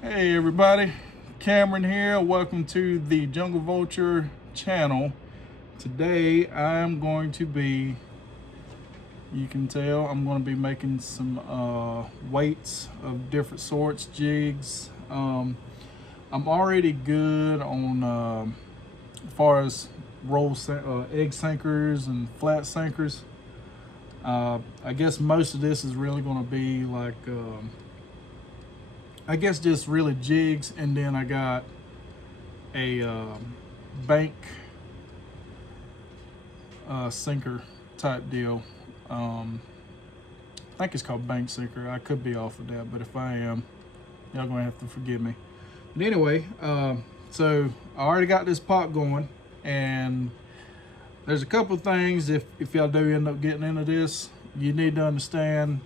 Hey everybody, Cameron here. Welcome to the Jungle Vulture channel. Today I'm going to be, you can tell, I'm going to be making some weights of different sorts, jigs. I'm already good on as far as egg sinkers and flat sinkers. I guess most of this is really going to be like I guess just really jigs, and then I got a bank sinker type deal. I think it's called bank sinker. I could be off of that, but if I am, y'all gonna have to forgive me. But anyway, so I already got this pot going, and there's a couple of things if y'all do end up getting into this, you need to understand.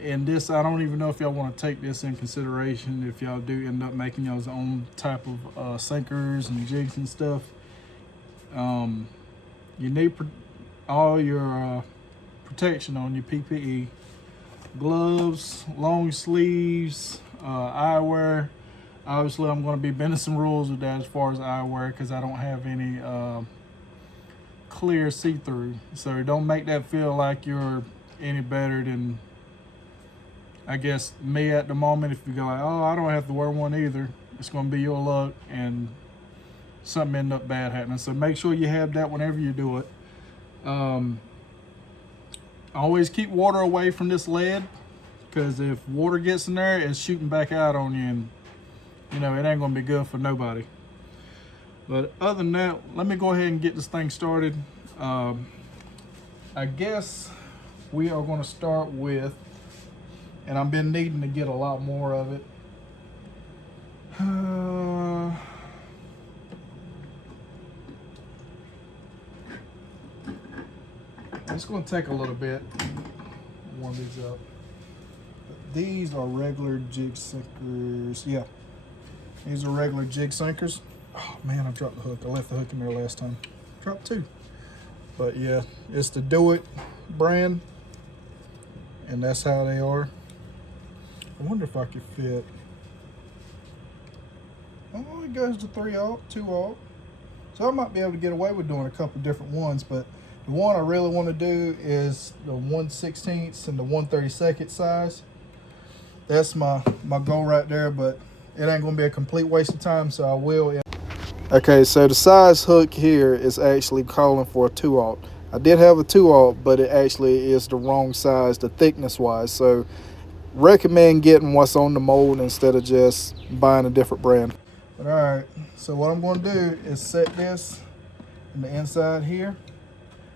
And this, I don't even know if y'all want to take this in consideration if y'all do end up making y'all's own type of sinkers and jigs and stuff. You need all your protection on your PPE, gloves, long sleeves, eyewear. Obviously, I'm going to be bending some rules with that as far as eyewear because I don't have any clear see-through. So don't make that feel like you're any better than, I guess, me at the moment. If you go like, oh, I don't have to wear one either, it's going to be your luck and something end up bad happening. So make sure you have that whenever you do it. Always keep water away from this lead, because if water gets in there, it's shooting back out on you, and you know it ain't going to be good for nobody. But other than that, let me go ahead and get this thing started. I guess we are going to start with, and I've been needing to get a lot more of it. It's going to take a little bit to warm these up. But these are regular jig sinkers. Yeah, these are regular jig sinkers. Oh man, I dropped the hook. I left the hook in there last time. Dropped two. But yeah, it's the Do It brand, and that's how they are. I wonder if I could fit. Oh, it goes to 3/0, 2/0. So I might be able to get away with doing a couple different ones, but the one I really want to do is the 1/16 and the 1/32 size. That's my goal right there, but it ain't gonna be a complete waste of time, so I will. Okay, so the size hook here is actually calling for a 2/0. I did have a 2/0, but it actually is the wrong size, the thickness wise. So recommend getting what's on the mold instead of just buying a different brand. But all right, so what I'm going to do is set this in the inside here.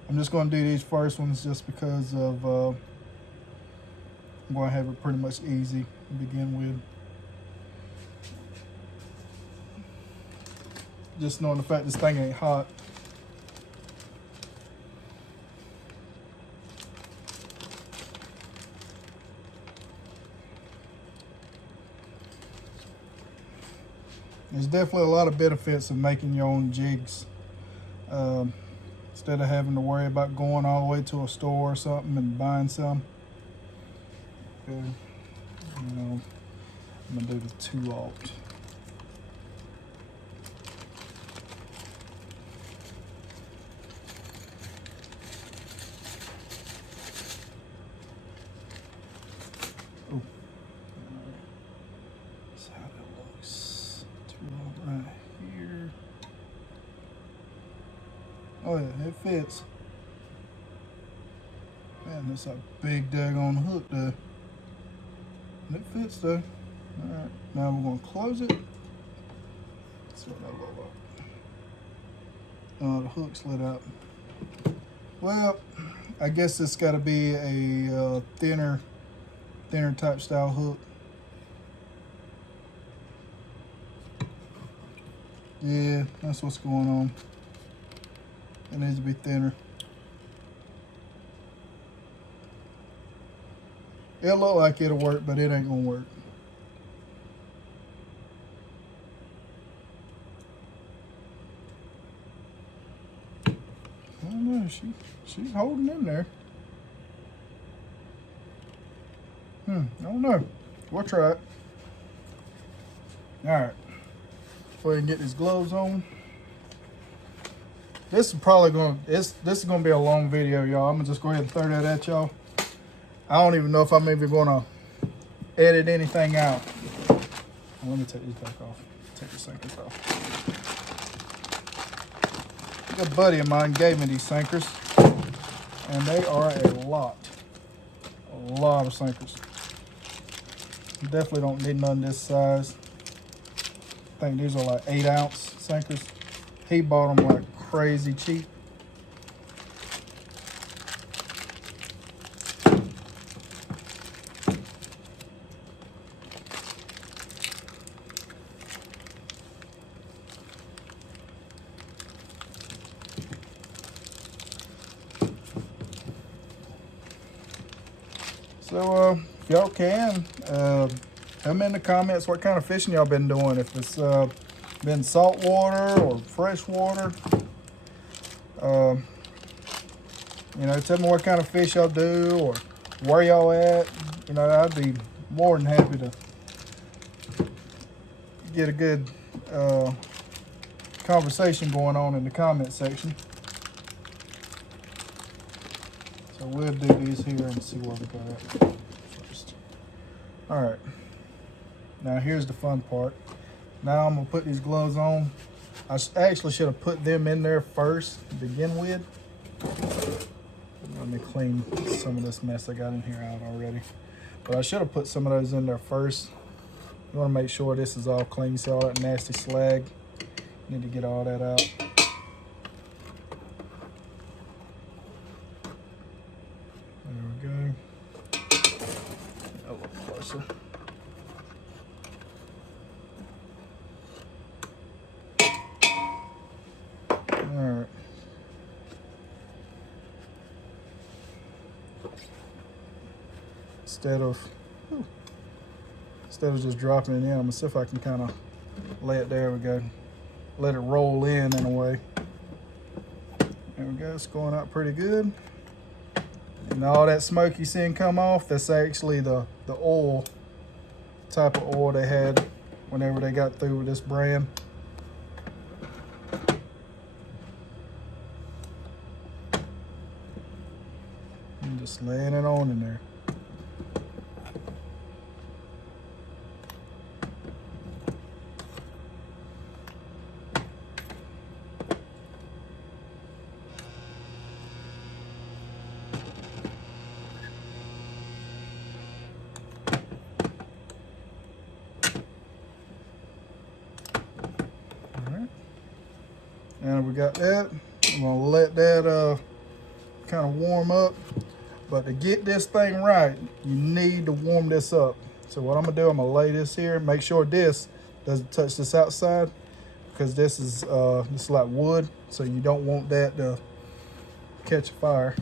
I'm just going to do these first ones just because of I'm going to have it pretty much easy to begin with. Just knowing the fact this thing ain't hot. There's definitely a lot of benefits of making your own jigs. Instead of having to worry about going all the way to a store or something and buying some. Okay. You know, I'm gonna do the 2/0. Oh, that's how that looks. 2/0 right here. Oh yeah, it fits. Man, that's a big daggone hook there. And it fits though. Alright, now we're gonna close it. Let's sort that low up. The hook slid out. Well, I guess it's gotta be a thinner type style hook. Yeah, that's what's going on. It needs to be thinner. It'll look like it'll work, but it ain't gonna work. I don't know, she's holding in there. I don't know. We'll try it. All right, go ahead and get these gloves on. This is probably this is gonna be a long video, y'all. I'm gonna just go ahead and throw that at y'all. I don't even know if I'm even gonna edit anything out. Let me take these back off. Take the sinkers off. A good buddy of mine gave me these sinkers, and they are a lot of sinkers. Definitely don't need none this size. I think these are like 8-ounce sinkers. He bought them like crazy cheap. So if y'all can, tell me in the comments what kind of fishing y'all been doing. If it's been salt water or fresh water. You know, tell me what kind of fish y'all do or where y'all at. You know, I'd be more than happy to get a good conversation going on in the comment section. So we'll do these here and see where we go at first. All right. Now here's the fun part. Now I'm gonna put these gloves on. I actually should have put them in there first to begin with. Let me clean some of this mess I got in here out already. But I should have put some of those in there first. You wanna make sure this is all clean. See all that nasty slag? You need to get all that out. There we go. A little closer. Alright. Instead of just dropping it in, I'm gonna see if I can kind of lay it, there we go. Let it roll in a way. There we go, it's going out pretty good. And all that smoke you seeing come off, that's actually the oil, type of oil they had whenever they got through with this brand. And just laying it on in there. And we got that. I'm gonna let that kind of warm up. But to get this thing right, you need to warm this up. So what I'm gonna do, I'm gonna lay this here, make sure this doesn't touch this outside, because this is like wood, so you don't want that to catch fire.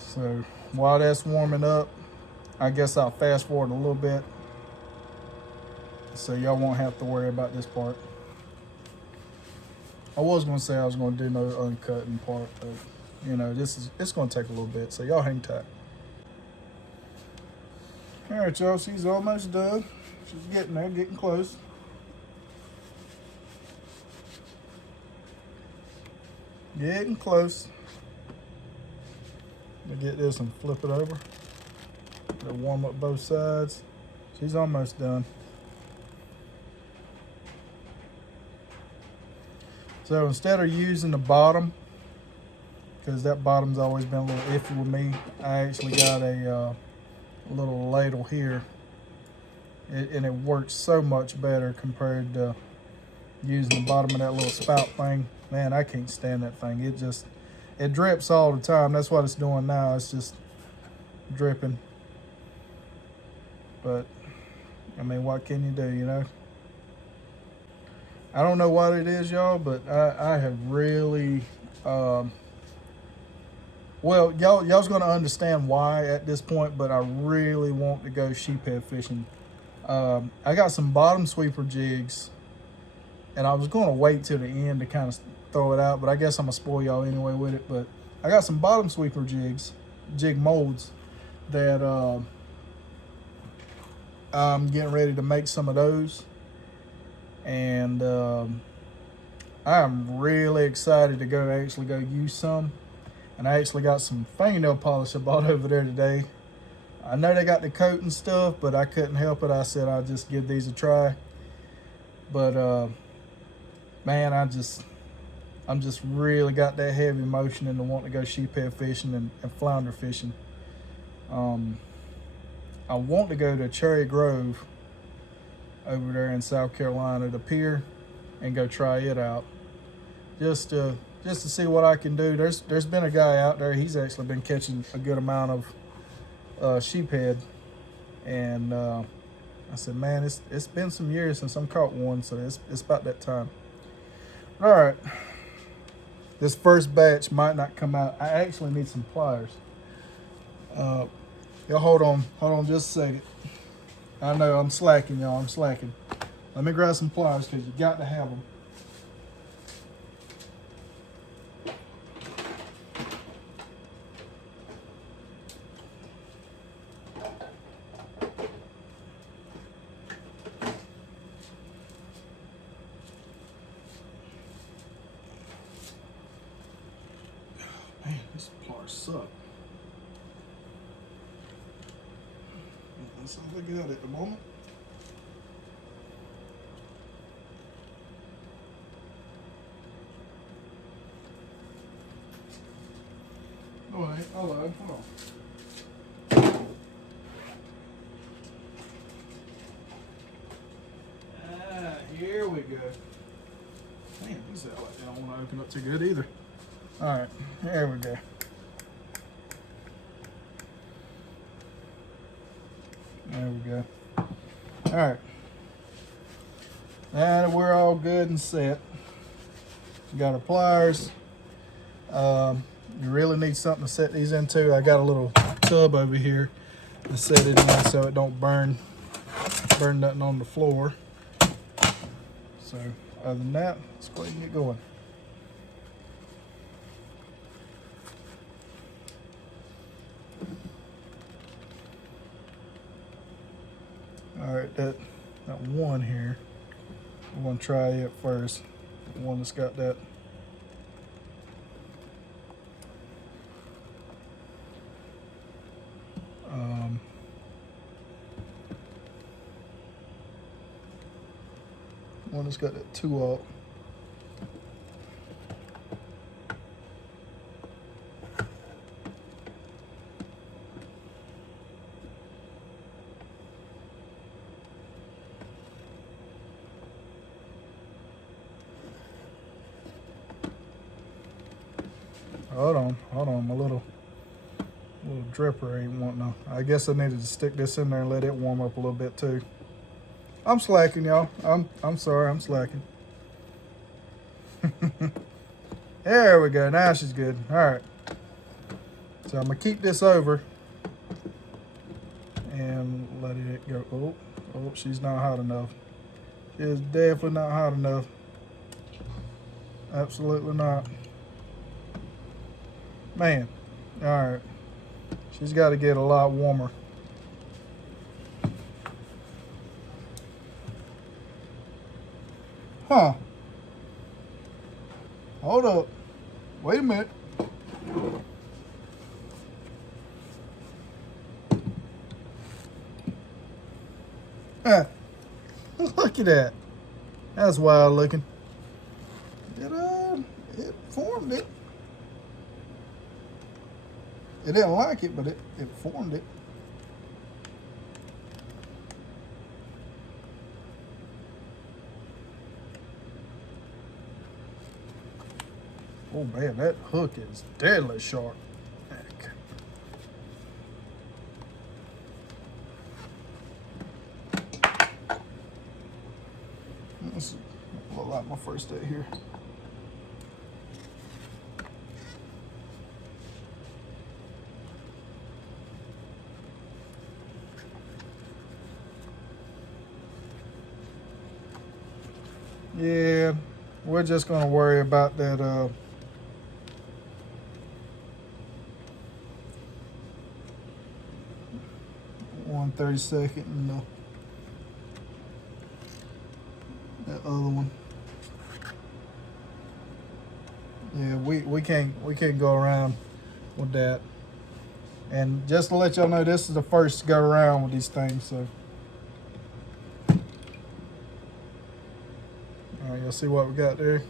So while that's warming up, I guess I'll fast forward a little bit so y'all won't have to worry about this part. I was gonna say I was gonna do no uncutting part, but you know, it's gonna take a little bit, so y'all hang tight. All right, y'all, she's almost done. She's getting there, getting close. Getting close. Let me get this and flip it over. Gotta warm up both sides. She's almost done. So instead of using the bottom, because that bottom's always been a little iffy with me, I actually got a little ladle here. And it works so much better compared to using the bottom of that little spout thing. Man, I can't stand that thing. It drips all the time. That's what it's doing now. It's just dripping. But, I mean, what can you do, you know? I don't know what it is, y'all, but I have really, well, y'all's gonna understand why at this point, but I really want to go sheephead fishing. I got some bottom sweeper jigs, and I was gonna wait till the end to kind of throw it out, but I guess I'm gonna spoil y'all anyway with it. But I got some bottom sweeper jig molds that I'm getting ready to make some of those, and I'm really excited to actually go use some. And I actually got some fingernail polish I bought over there today. I know they got the coat and stuff, but I couldn't help it. I said I'll just give these a try. But man, I'm just really got that heavy emotion into wanting to go sheephead fishing and flounder fishing. I want to go to Cherry Grove over there in South Carolina, the pier, and go try it out. Just to see what I can do. There's been a guy out there. He's actually been catching a good amount of sheephead, and I said, man, it's been some years since I'm caught one, so it's about that time. All right, this first batch might not come out. I actually need some pliers. Y'all hold on just a second. I know I'm slacking, y'all. I'm slacking. Let me grab some pliers because you got to have them. Man, these pliers suck. That's all I got at the moment. All right, hello, hold on. Here we go. Man, these are like they don't want to open up too good either. All right, here we go. There we go. All right. And we're all good and set. We got our pliers. You really need something to set these into. I got a little tub over here to set it in so it don't burn nothing on the floor. So other than that, let's go ahead and get going. All right, that one here, we're gonna try it first. The one that's got that. One that's got that 2-aught. Hold on, my little dripper ain't wanting to. I guess I needed to stick this in there and let it warm up a little bit too. I'm slacking, y'all. I'm sorry, I'm slacking. There we go. Now she's good. All right. So I'm gonna keep this over and let it go. Oh, she's not hot enough. She is definitely not hot enough. Absolutely not. Man. All right. She's got to get a lot warmer. Huh. Hold up. Wait a minute. Look at that. That's wild looking. It formed it. It didn't like it, but it formed it. Oh man, that hook is deadly sharp. Heck. This look like my first day here. Yeah, we're just gonna worry about that 1/32 and other one. Yeah, we can't go around with that. And just to let y'all know, this is the first go around with these things. So, all right, you'll see what we got there.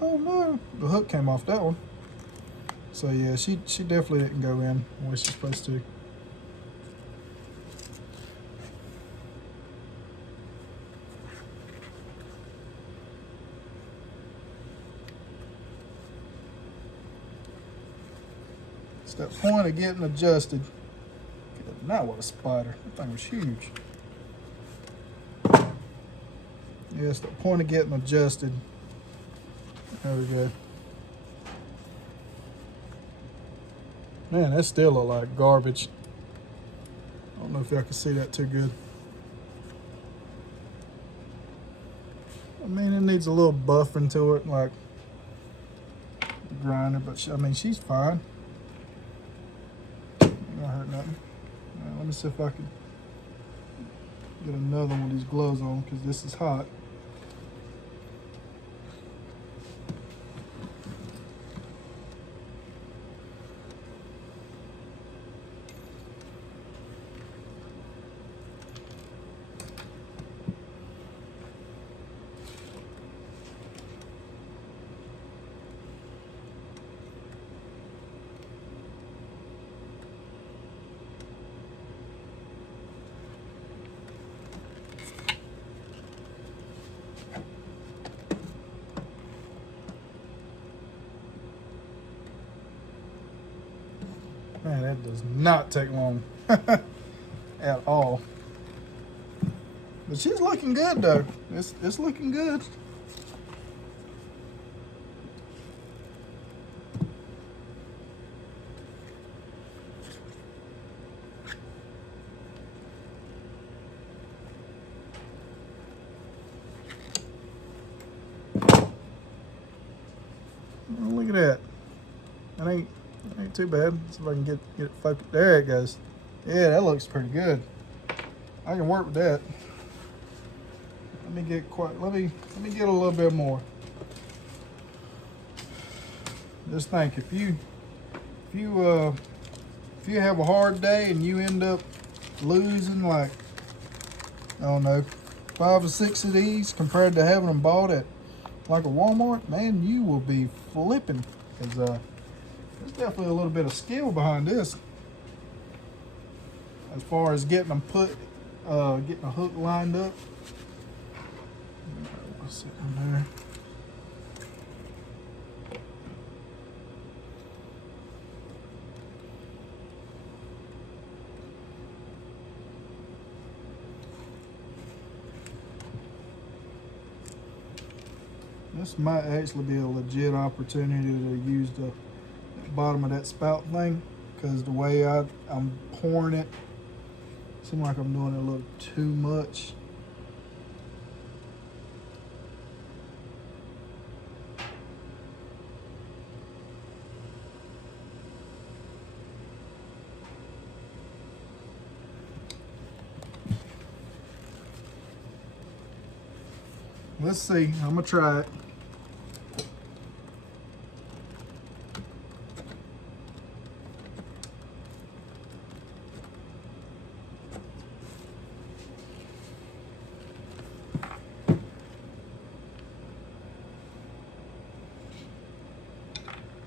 Oh no, the hook came off that one. So yeah, she definitely didn't go in the way she's supposed to. It's that point of getting adjusted. Now what a spider. That thing was huge. Yeah, it's the point of getting adjusted. There we go. Man, that still look like garbage. I don't know if y'all can see that too good. I mean, it needs a little buffing to it, like grinder, but I mean, she's fine. Ain't gonna hurt nothing. Right, let me see if I can get another one of these gloves on, because this is hot. Man, that does not take long at all. But she's looking good though. It's looking good. Oh, look at that. That ain't too bad. See if I can get it focused. There it goes. Yeah, that looks pretty good. I can work with that. Let me get a little bit more. Just think, if you have a hard day and you end up losing like, I don't know, 5 or 6 of these compared to having them bought at like a Walmart, man, you will be flipping. Cause there's definitely a little bit of skill behind this, as far as getting them getting a hook lined up. What's it in there? This might actually be a legit opportunity to use the bottom of that spout thing, because the way I'm pouring it, seems like I'm doing it a little too much. Let's see, I'm gonna try it.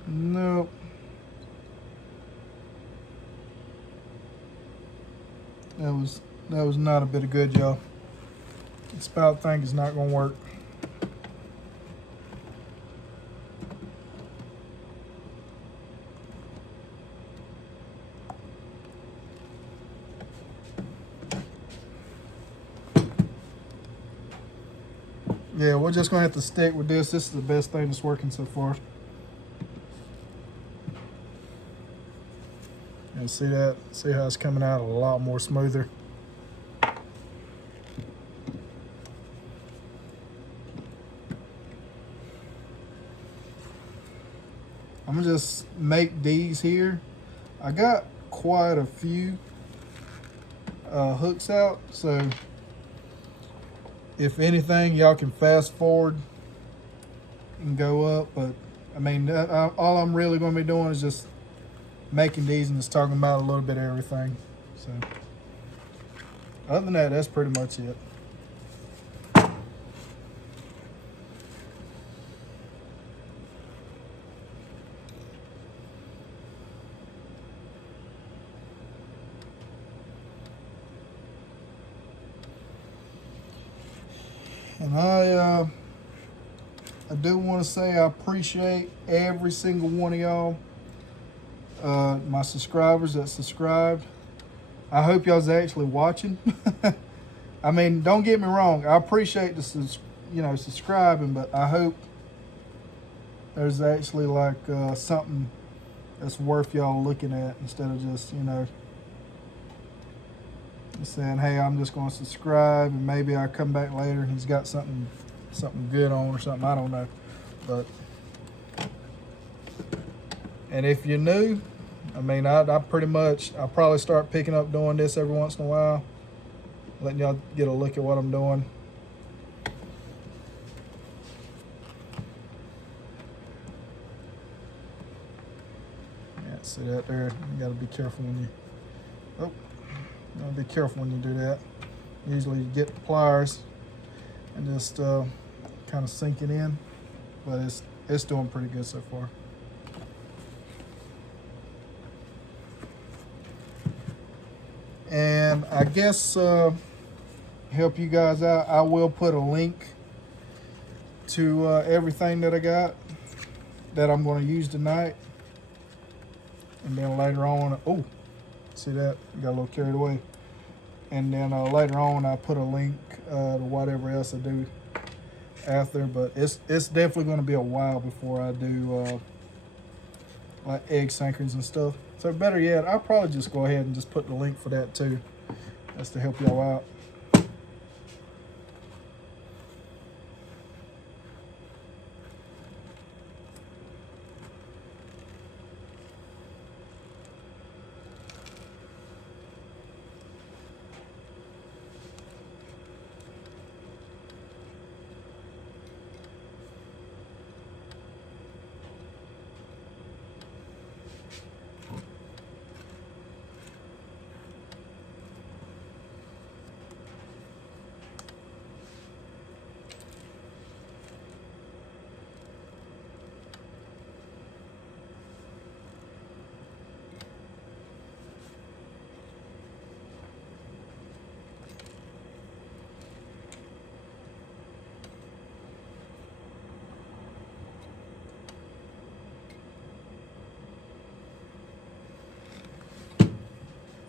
Nope. That was not a bit of good, y'all. The spout thing is not gonna work. Yeah, we're just gonna have to stick with this. This is the best thing that's working so far. And see that? See how it's coming out a lot more smoother. I'm gonna just make these here. I got quite a few. hooks out. So if anything, y'all can fast forward and go up. But I mean, all I'm really going to be doing is just making these and just talking about a little bit of everything. So other than that, that's pretty much it. And I do want to say I appreciate every single one of y'all, my subscribers that subscribed. I hope y'all's actually watching. I mean, don't get me wrong. I appreciate the subscribing, but I hope there's actually like something that's worth y'all looking at instead of just saying, hey, I'm just going to subscribe and maybe I'll come back later and he's got something good on or something. I don't know. And if you're new, I mean, I'll probably start picking up doing this every once in a while, letting y'all get a look at what I'm doing. Yeah, see that there? You gotta be careful when you gotta be careful when you do that. Usually you get the pliers and just kind of sink it in, but it's doing pretty good so far. And I guess help you guys out, I will put a link to everything that I got that I'm going to use tonight. And then later on, oh, see that? Got a little carried away. And then later on, I put a link to whatever else I do after. But it's definitely going to be a while before I do like egg sinkers and stuff. So better yet, I'll probably just go ahead and just put the link for that too. That's to help y'all out.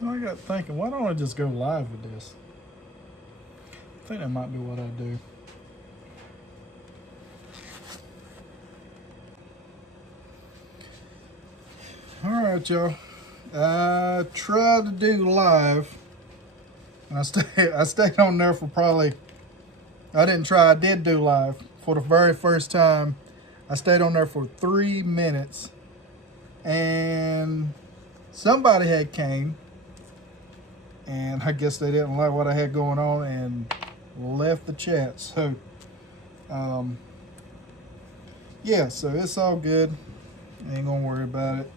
I got thinking, why don't I just go live with this? I think that might be what I do. All right, y'all. I tried to do live. I stayed on there for probably. I did do live for the very first time. I stayed on there for 3 minutes, and somebody had came. And I guess they didn't like what I had going on and left the chat. So, yeah, so it's all good. Ain't gonna worry about it.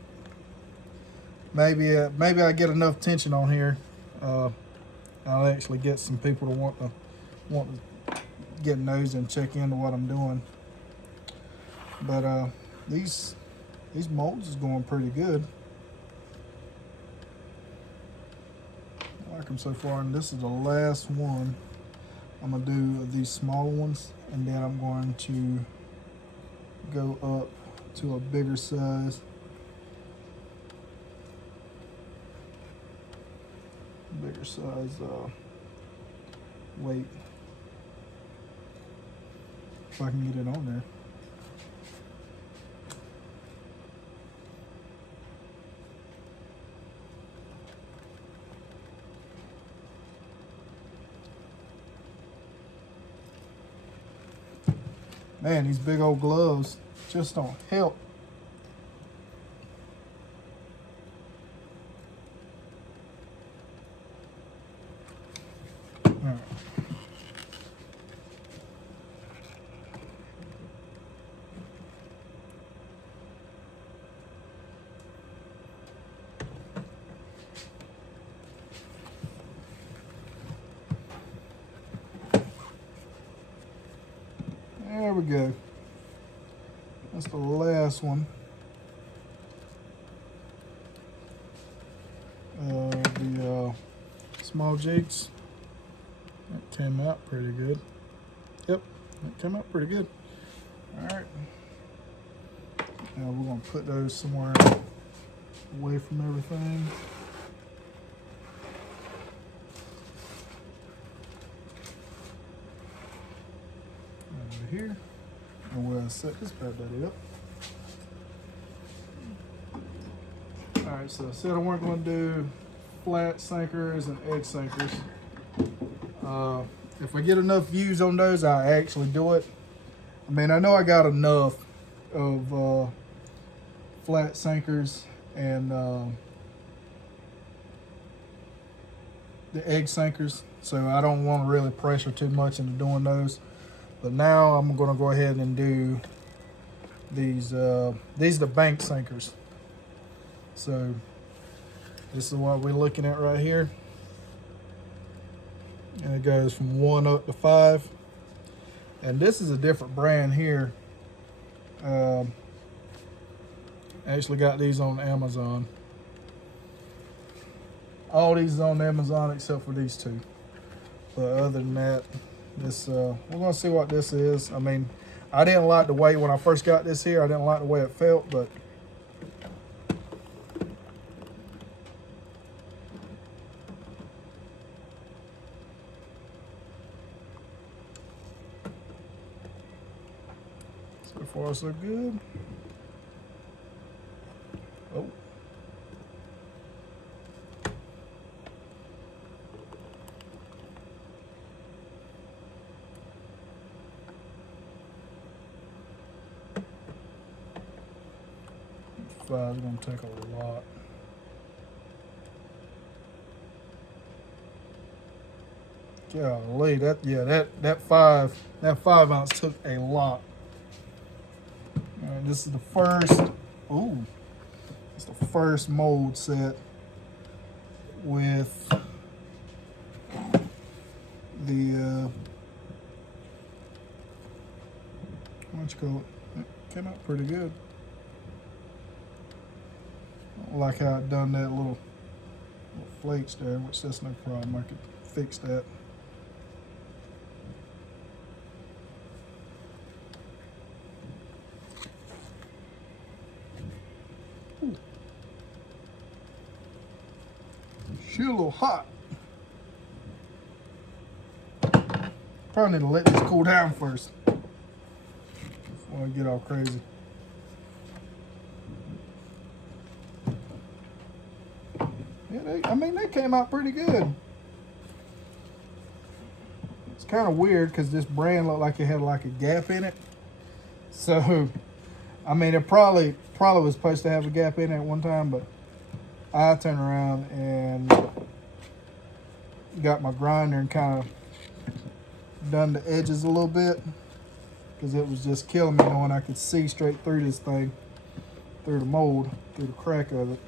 Maybe I get enough tension on here. I'll actually get some people to want to get nosy and check into what I'm doing. But these molds is going pretty good. I like them so far, and this is the last one. I'm gonna do these small ones, and then I'm going to go up to a bigger size. Bigger size weight. If I can get it on there. Man, these big old gloves just don't help. right. There we go. That's the last one. The small jigs. That came out pretty good. Yep, that came out pretty good. All right. Now we're gonna put those somewhere away from everything. Over here. And we'll set this bad buddy up. All right, so I said I weren't going to do flat sinkers and edge sinkers. If I get enough views on those, I actually do it. I mean, I know I got enough of flat sinkers and the egg sinkers, so I don't want to really pressure too much into doing those. But now I'm going to go ahead and do these. These are the bank sinkers. So this is what we're looking at right here. And it goes from 1 up to 5. And this is a different brand here. I actually got these on Amazon. All these on Amazon except for these two. But other than that, this we're gonna see what this is. I mean, I didn't like the way when I first got this here. I didn't like the way it felt, but so far so good. Oh. Five is gonna take a lot. Golly, that 5 ounce took a lot. And this is the first. Ooh, it's the first mold set with the what you call it? It came out pretty good. I like how it done that little flakes there, which that's no problem. I could fix that. Ooh. She's a little hot. Probably need to let this cool down first before I get all crazy. Yeah, I mean, they came out pretty good. It's kind of weird because this brand looked like it had like a gap in it. So, I mean, it probably was supposed to have a gap in it at one time, but I turned around and got my grinder and kind of done the edges a little bit because it was just killing me knowing I could see straight through this thing, through the mold, through the crack of it.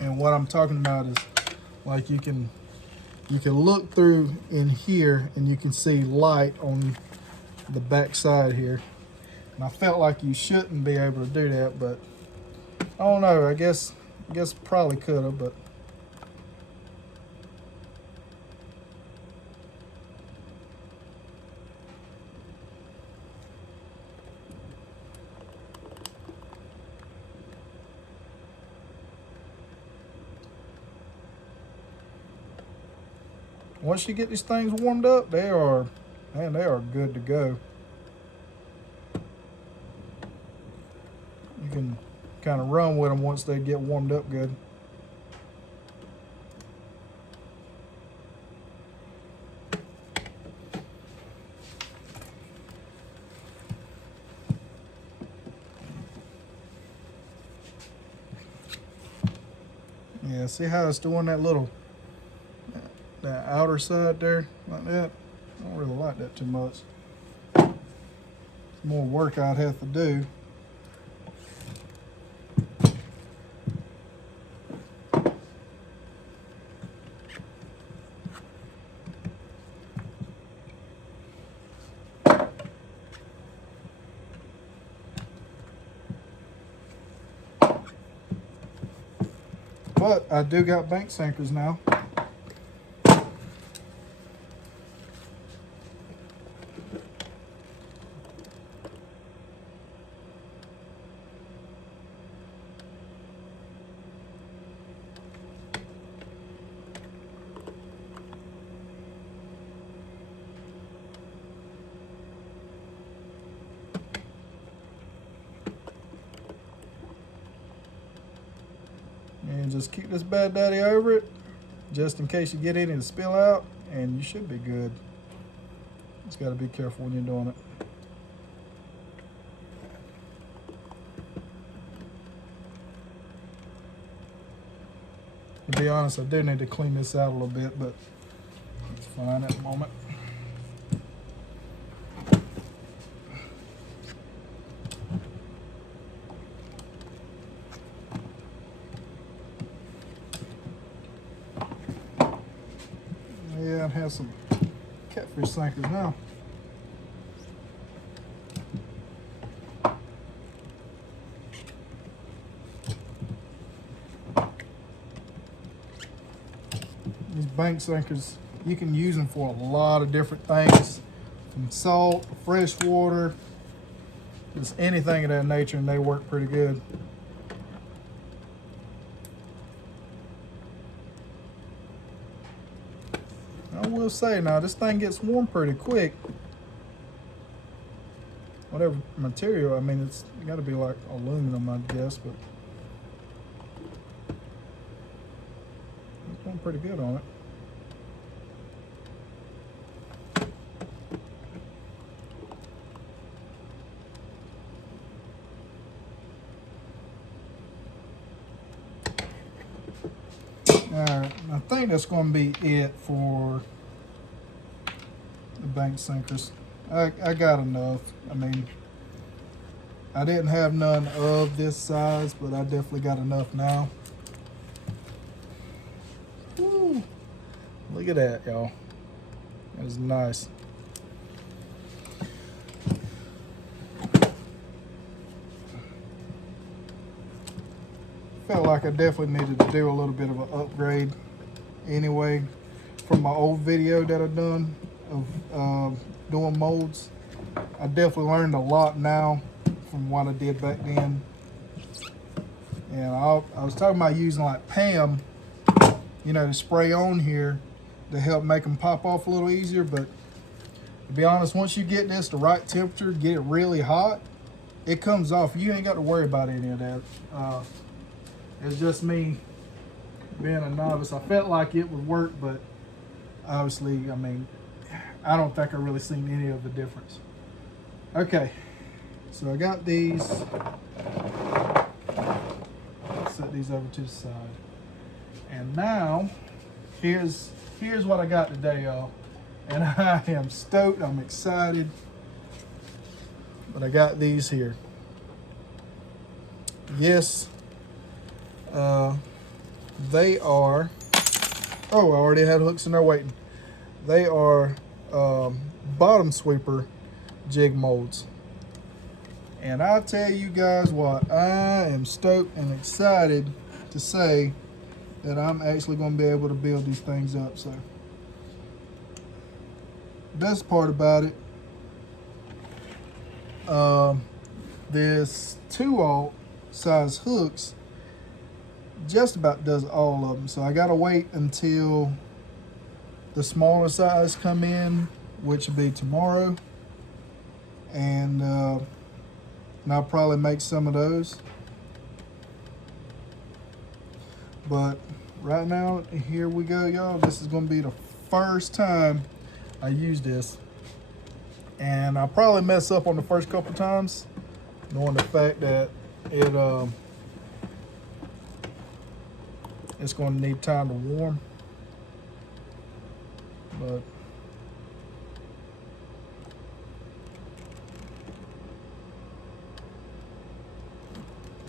And what I'm talking about is like you can look through in here and you can see light on the back side here. And I felt like you shouldn't be able to do that, but I don't know. I guess probably could have, but once you get these things warmed up, they are good to go. You can kind of run with them once they get warmed up good. Yeah, see how it's doing that little. outer side there like that. I don't really like that too much. It's more work I'd have to do. But I do got bank sinkers now. And just keep this bad daddy over it, just in case you get any to spill out, and you should be good. Just got to be careful when you're doing it. To be honest, I do need to clean this out a little bit, but it's fine at the moment. Yeah, it has some catfish sinkers now. These bank sinkers, you can use them for a lot of different things, from salt, fresh water, just anything of that nature, and they work pretty good. I will say now, this thing gets warm pretty quick. Whatever material, I mean, it's got to be like aluminum, I guess, but it's going pretty good on it. Alright, I think that's going to be it for the bank sinkers. I got enough. I mean, I didn't have none of this size, but I definitely got enough now. Woo. Look at that, y'all. That is nice. Felt like I definitely needed to do a little bit of an upgrade anyway from my old video that I've done of doing molds. I definitely learned a lot now from what I did back then. And I was talking about using like Pam, you know, to spray on here to help make them pop off a little easier. But to be honest, once you get this the right temperature, get it really hot, it comes off. You ain't got to worry about any of that. It's just me being a novice. I felt like it would work, but obviously, I mean, I don't think I really seen any of the difference. Okay, so I got these. Let's set these over to the side. And now, here's what I got today, y'all. And I am stoked, I'm excited. But I got these here. Yes. They are, oh, I already had hooks in there waiting. They are bottom sweeper jig molds. And I tell you guys what, I am stoked and excited to say that I'm actually going to be able to build these things up. So, best part about it, this 2/0 size hooks just about does all of them. So I gotta wait until the smaller size come in, which will be tomorrow, and I'll probably make some of those. But right now, here we go, y'all. This is gonna be the first time I use this, and I'll probably mess up on the first couple times, knowing the fact that it's going to need time to warm. But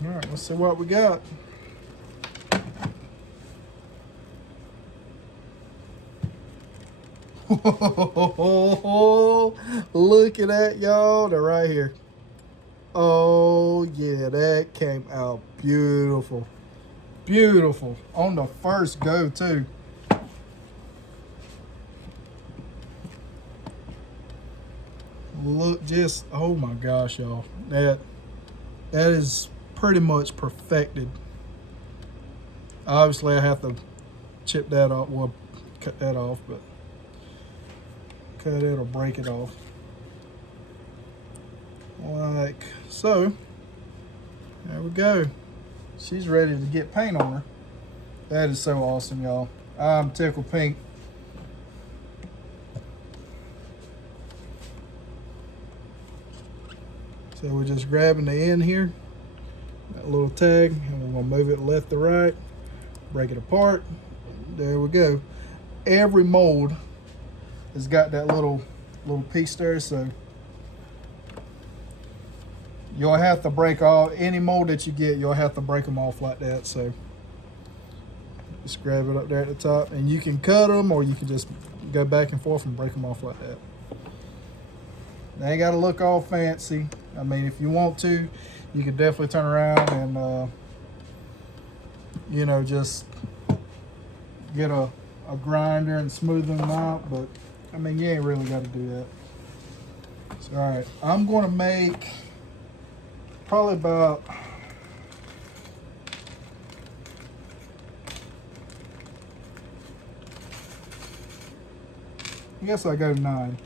all right, let's see what we got. Look at that, y'all. They're right here. Oh, yeah, that came out beautiful. Beautiful. On the first go, too. Look, just, oh my gosh, y'all. That is pretty much perfected. Obviously, I have to chip that off, well, cut that off, but cut it or break it off. Like so. There we go. She's ready to get paint on her. That is so awesome, y'all. I'm tickled pink. So we're just grabbing the end here, that little tag, and we're gonna move it left to right, break it apart. There we go. Every mold has got that little piece there, so you'll have to break all, any mold that you get, you'll have to break them off like that. So just grab it up there at the top, and you can cut them or you can just go back and forth and break them off like that. They ain't gotta look all fancy. I mean, if you want to, you can definitely turn around and you know, just get a grinder and smooth them out, but I mean, you ain't really got to do that. So, all right, I'm going to make probably about I guess I go 9.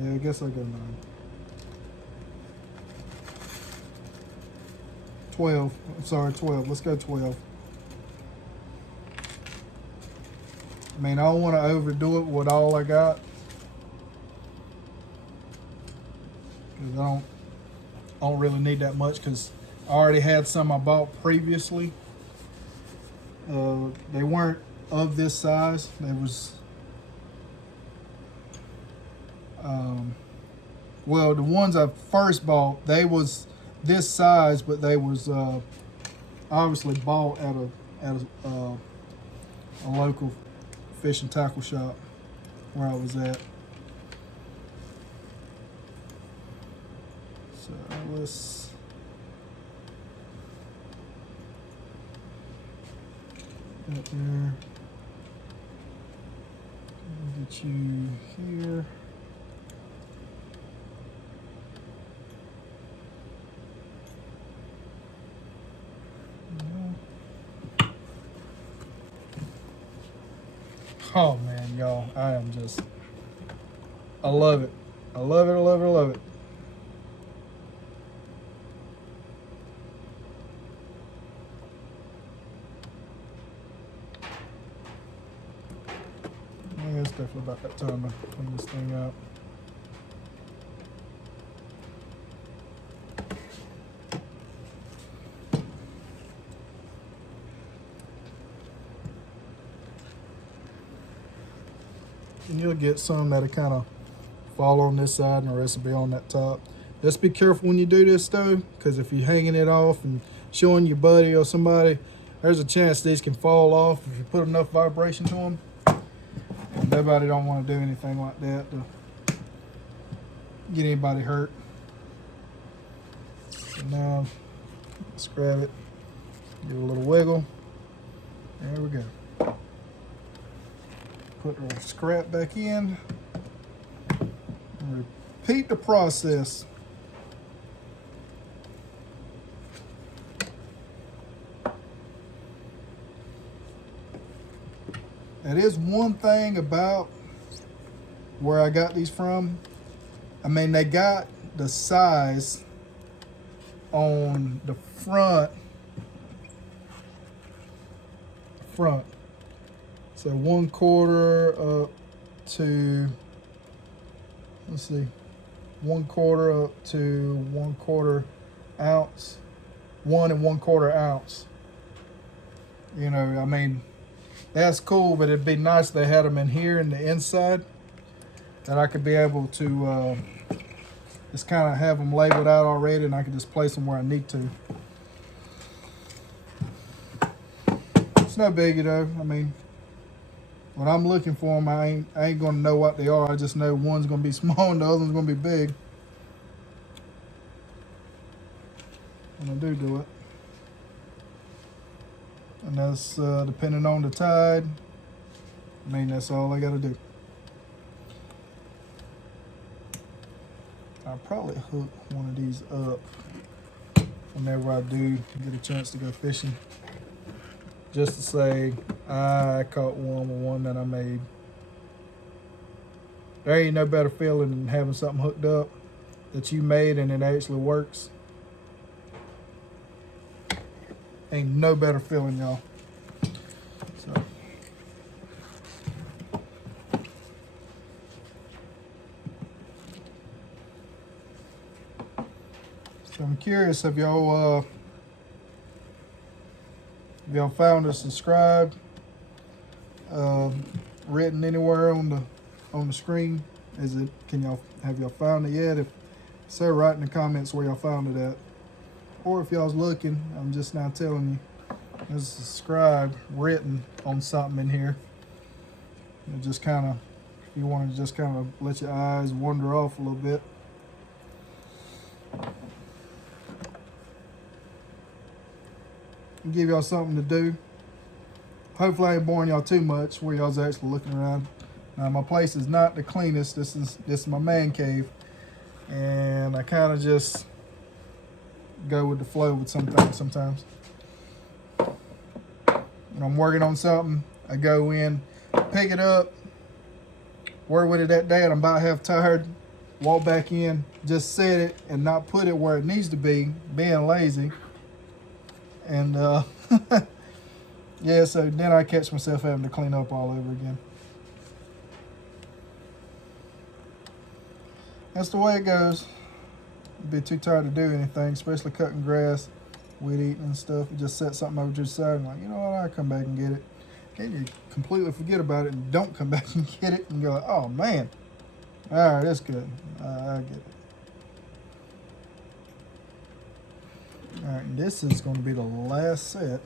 Yeah, I guess I go 9. 12. I'm sorry, 12. Let's go 12. I mean, I don't want to overdo it with all I got, because I don't really need that much, because I already had some I bought previously. They weren't of this size. They was well, the ones I first bought, they was this size, but they was obviously bought at a local fish and tackle shop where I was at. So let's get there. Get you here. Oh man, y'all, I am just, I love it. I love it, I love it, I love it. Yeah, it's definitely about that time to clean this thing out. And you'll get some that'll kind of fall on this side and the rest will be on that top. Just be careful when you do this though, because if you're hanging it off and showing your buddy or somebody, there's a chance these can fall off if you put enough vibration to them. And nobody don't want to do anything like that to get anybody hurt. So now, let's grab it, give it a little wiggle. There we go. Put our scrap back in. And repeat the process. That is one thing about where I got these from. I mean, they got the size on the front. So 1/4 up to, let's see, 1/4 up to 1/4 ounce, 1 1/4 ounce. You know, I mean, That's cool, but it'd be nice if they had them in here in the inside, that I could be able to just kind of have them labeled out already, and I can just place them where I need to. It's no biggie though. I mean, when I'm looking for them, I ain't gonna know what they are. I just know one's gonna be small and the other one's gonna be big. And I do it. And that's depending on the tide. I mean, that's all I gotta do. I'll probably hook one of these up whenever I do get a chance to go fishing. Just to say, I caught one with one that I made. There ain't no better feeling than having something hooked up that you made and it actually works. Ain't no better feeling, y'all. So I'm curious, have y'all found or subscribed? Written anywhere on the screen? Have y'all found it yet? If so, write in the comments where y'all found it at. Or if y'all's looking, I'm just now telling you, there's a subscribe written on something in here. And just kind of, if you want to just kind of let your eyes wander off a little bit. Give y'all something to do. Hopefully I ain't boring y'all too much where y'all's actually looking around. Now my place is not the cleanest. This is my man cave. And I kind of just go with the flow with some things sometimes. When I'm working on something, I go in, pick it up, work with it that day, and I'm about half tired, walk back in, just set it and not put it where it needs to be, being lazy. And yeah, so then I catch myself having to clean up all over again. That's the way it goes. Be too tired to do anything, especially cutting grass, weed eating and stuff. You just set something over to the side and like, you know what, I'll come back and get it. Then you completely forget about it and don't come back and get it and go like, oh man, all right, that's good. I get it. All right, and this is going to be the last set.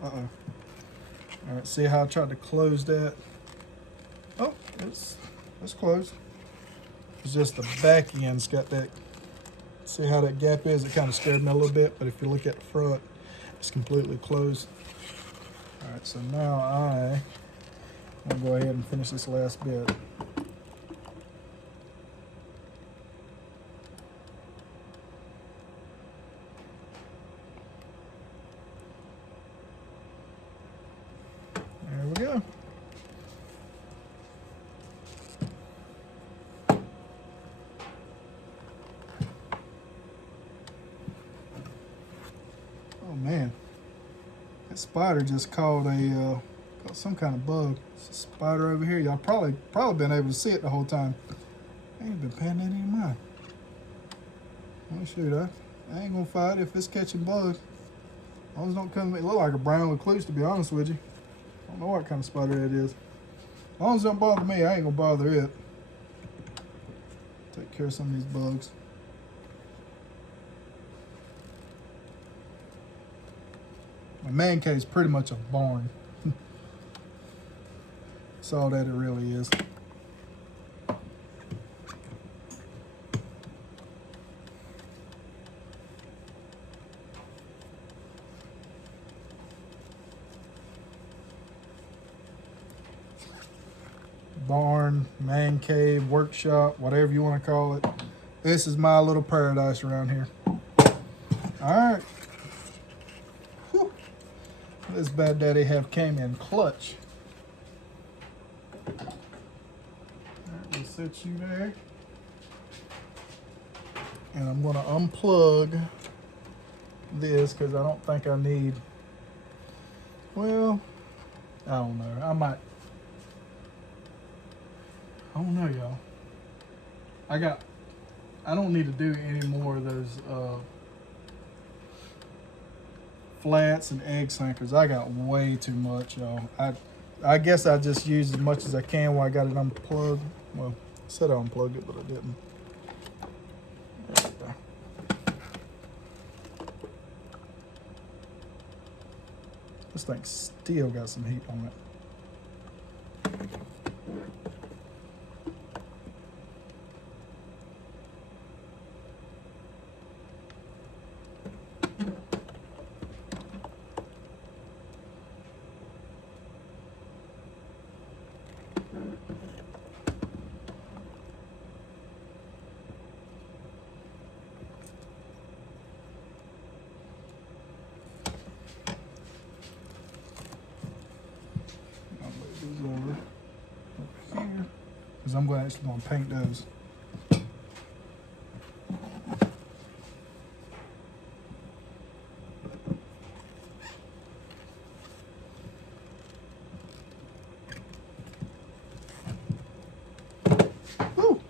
All right, see how I tried to close that? Oh, it's closed. It's just the back end's got that. See how that gap is? It kind of scared me a little bit, but if you look at the front, it's completely closed. All right, so now I'm going to go ahead and finish this last bit. There we go. Oh man, that spider just caught some kind of bug. It's a spider over here. Y'all probably been able to see it the whole time. I ain't been paying any mind. Let me shoot that. I ain't gonna fight if it's catching bugs. As long as it don't come, it look like a brown recluse, to be honest with you. I don't know what kind of spider that is. As long as it don't bother me, I ain't gonna bother it. Take care of some of these bugs. My man cave is pretty much a barn. That's all that it really is. Barn, man cave, workshop, whatever you want to call it. This is my little paradise around here. All right. Whew. This bad daddy have came in clutch. All right, we'll set you there. And I'm going to unplug this because I don't think I need, well, I don't know. I don't know, y'all. I don't need to do any more of those flats and egg sinkers. I got way too much, y'all. I guess I just used as much as I can while I got it unplugged. Well, I said I unplugged it, but I didn't. There we go. This thing still got some heat on it. Over here, because I'm actually going to paint those. Woo.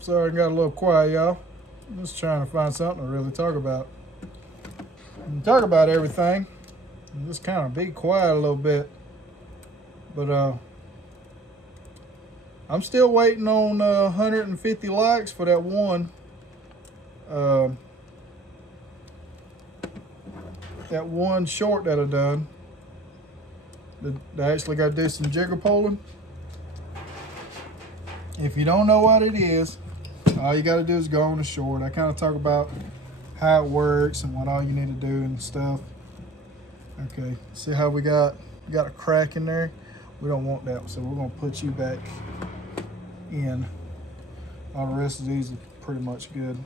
Sorry, I got a little quiet, y'all. I'm just trying to find something to really talk about. Talk about everything. And just kind of be quiet a little bit. But I'm still waiting on 150 likes for that one. That one short that I done. I actually got to do some jigger pulling. If you don't know what it is, all you got to do is go on the short. I kind of talk about how it works and what all you need to do and stuff. Okay, see how we got a crack in there? We don't want that, so we're going to put you back in. All the rest of these are pretty much good.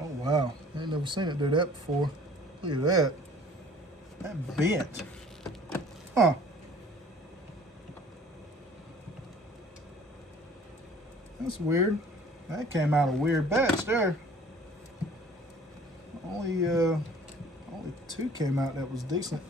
Oh wow, I ain't never seen it do that before. Look at that. That bent. Huh. That's weird. That came out a weird batch there. Only two came out that was decent.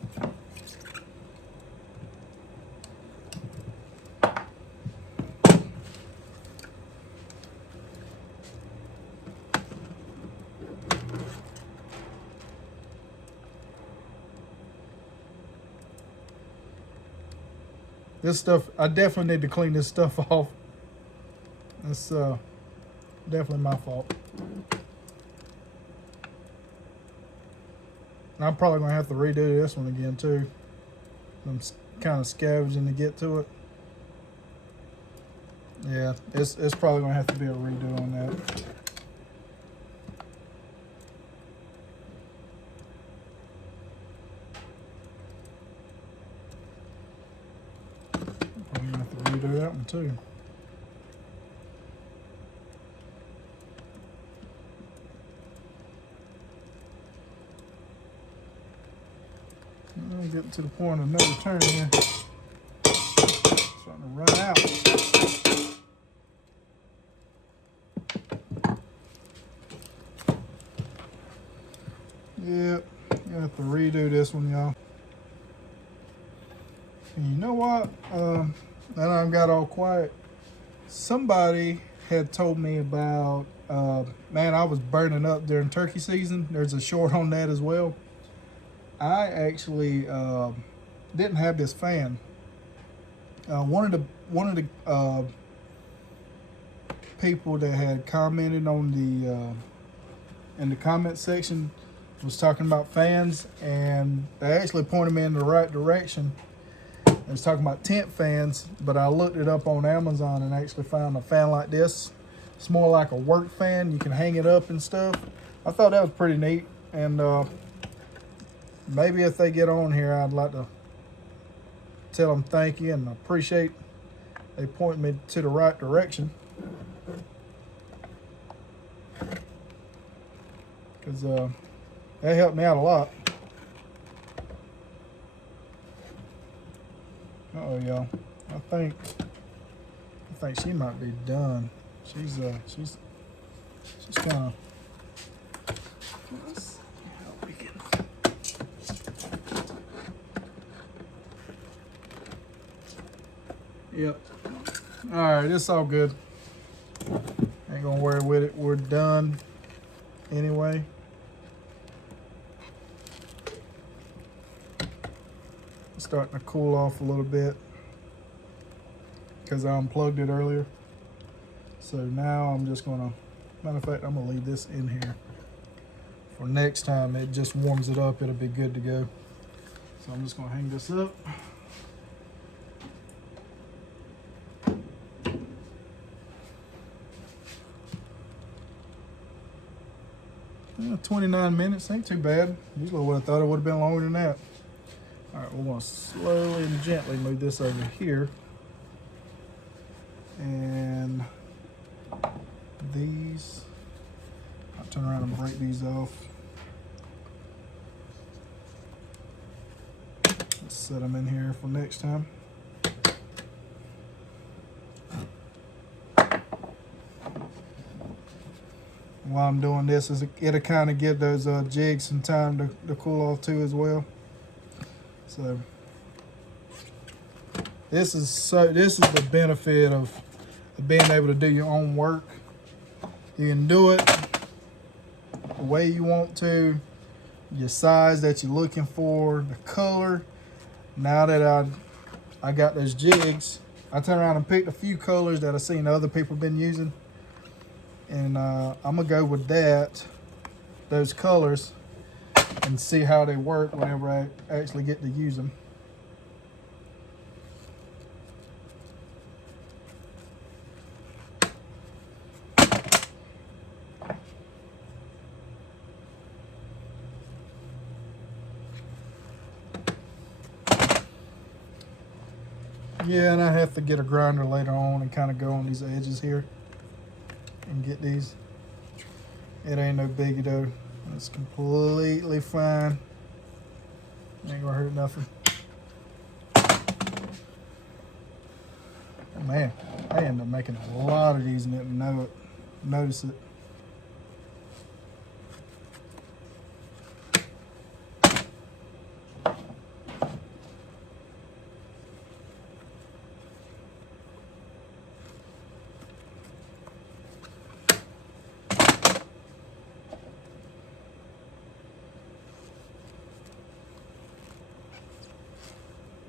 This stuff, I definitely need to clean this stuff off. That's definitely my fault. I'm probably gonna have to redo this one again too. I'm kind of scavenging to get to it. Yeah, it's probably gonna have to be a redo on that. Probably gonna have to redo that one too. I'm getting to the point of no return here. Starting to run out. Yep, gonna have to redo this one, y'all. And you know what? Now I've got all quiet. Somebody had told me about, man, I was burning up during turkey season. There's a short on that as well. I actually didn't have this fan. One of the people that had commented on the in the comment section was talking about fans, and they actually pointed me in the right direction. They was talking about tent fans, but I looked it up on Amazon and actually found a fan like this. It's more like a work fan. You can hang it up and stuff. I thought that was pretty neat, and maybe if they get on here, I'd like to tell them thank you and appreciate they point me to the right direction, because that helped me out a lot. Uh-oh, y'all. I think she might be done. She's kind of. Let's see how we can. Yep. All right, it's all good. Ain't gonna worry with it. We're done anyway. It's starting to cool off a little bit because I unplugged it earlier. So now I'm just gonna, matter of fact, I'm gonna leave this in here for next time. It just warms it up. It'll be good to go. So I'm just gonna hang this up. 29 minutes, ain't too bad. Usually would have thought it would have been longer than that. All right, we're gonna slowly and gently move this over here. And these, I'll turn around and break these off. Let's set them in here for next time. While I'm doing this, it'll kind of give those jigs some time to cool off too as well. So this is the benefit of being able to do your own work. You can do it the way you want to, your size that you're looking for, the color. Now that I got those jigs, I turn around and picked a few colors that I've seen other people been using. And I'm gonna go with those colors, and see how they work whenever I actually get to use them. Yeah, and I have to get a grinder later on and kind of go on these edges here and get these. It ain't no biggie though. It's completely fine. Ain't gonna hurt nothing. Man, I end up making a lot of these and didn't notice it.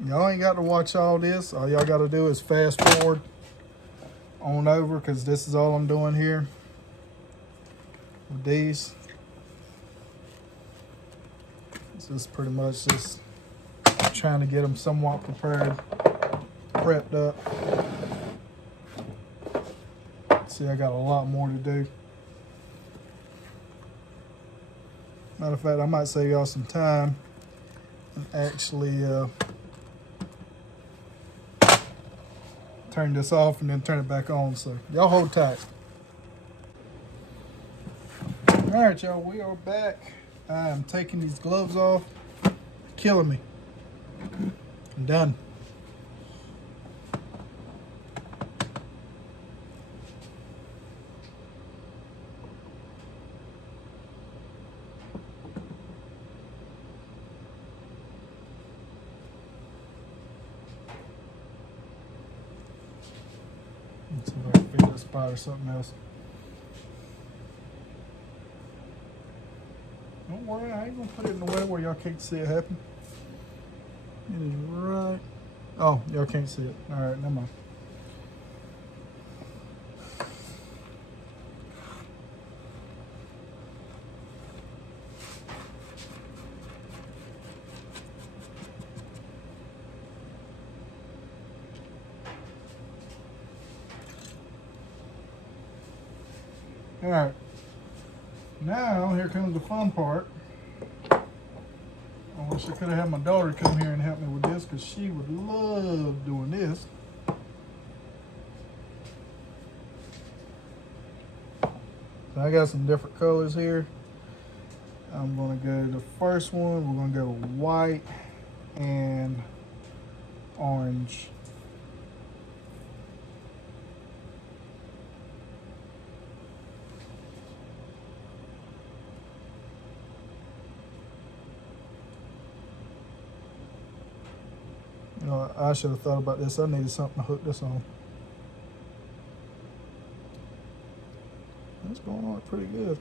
Y'all ain't got to watch all this. All y'all got to do is fast forward on over, because this is all I'm doing here with these. It's just pretty much just trying to get them somewhat prepped up. See, I got a lot more to do. Matter of fact, I might save y'all some time and actually turn this off and then turn it back on. So y'all hold tight. All right, y'all, we are back. I am taking these gloves off. Killing me. I'm done. Let's see if I can figure this spot or something else. Don't worry, I ain't gonna put it in the way where y'all can't see it happen. It is right. Oh, y'all can't see it. All right, never mind. All right. Now here comes the fun part. I wish I could have had my daughter come here and help me with this because she would love doing this. So I got some different colors here. I'm gonna go the first one. We're gonna go white and orange. You know, I should have thought about this. I needed something to hook this on. It's going on pretty good.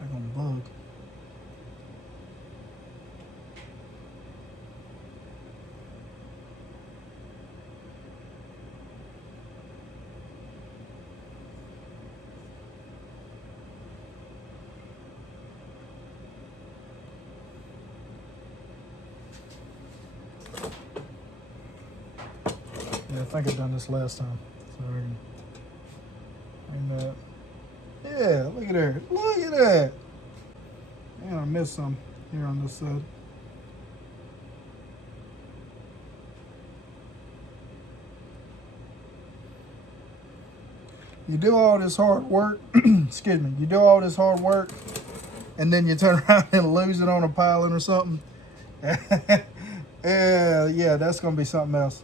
I'm gonna bug. Yeah, I think I've done this last time. So yeah, look at there. Look at that. Man, I missed some here on this side. You do all this hard work, excuse me, you do all this hard work and then you turn around and lose it on a piling or something. Yeah, that's gonna be something else.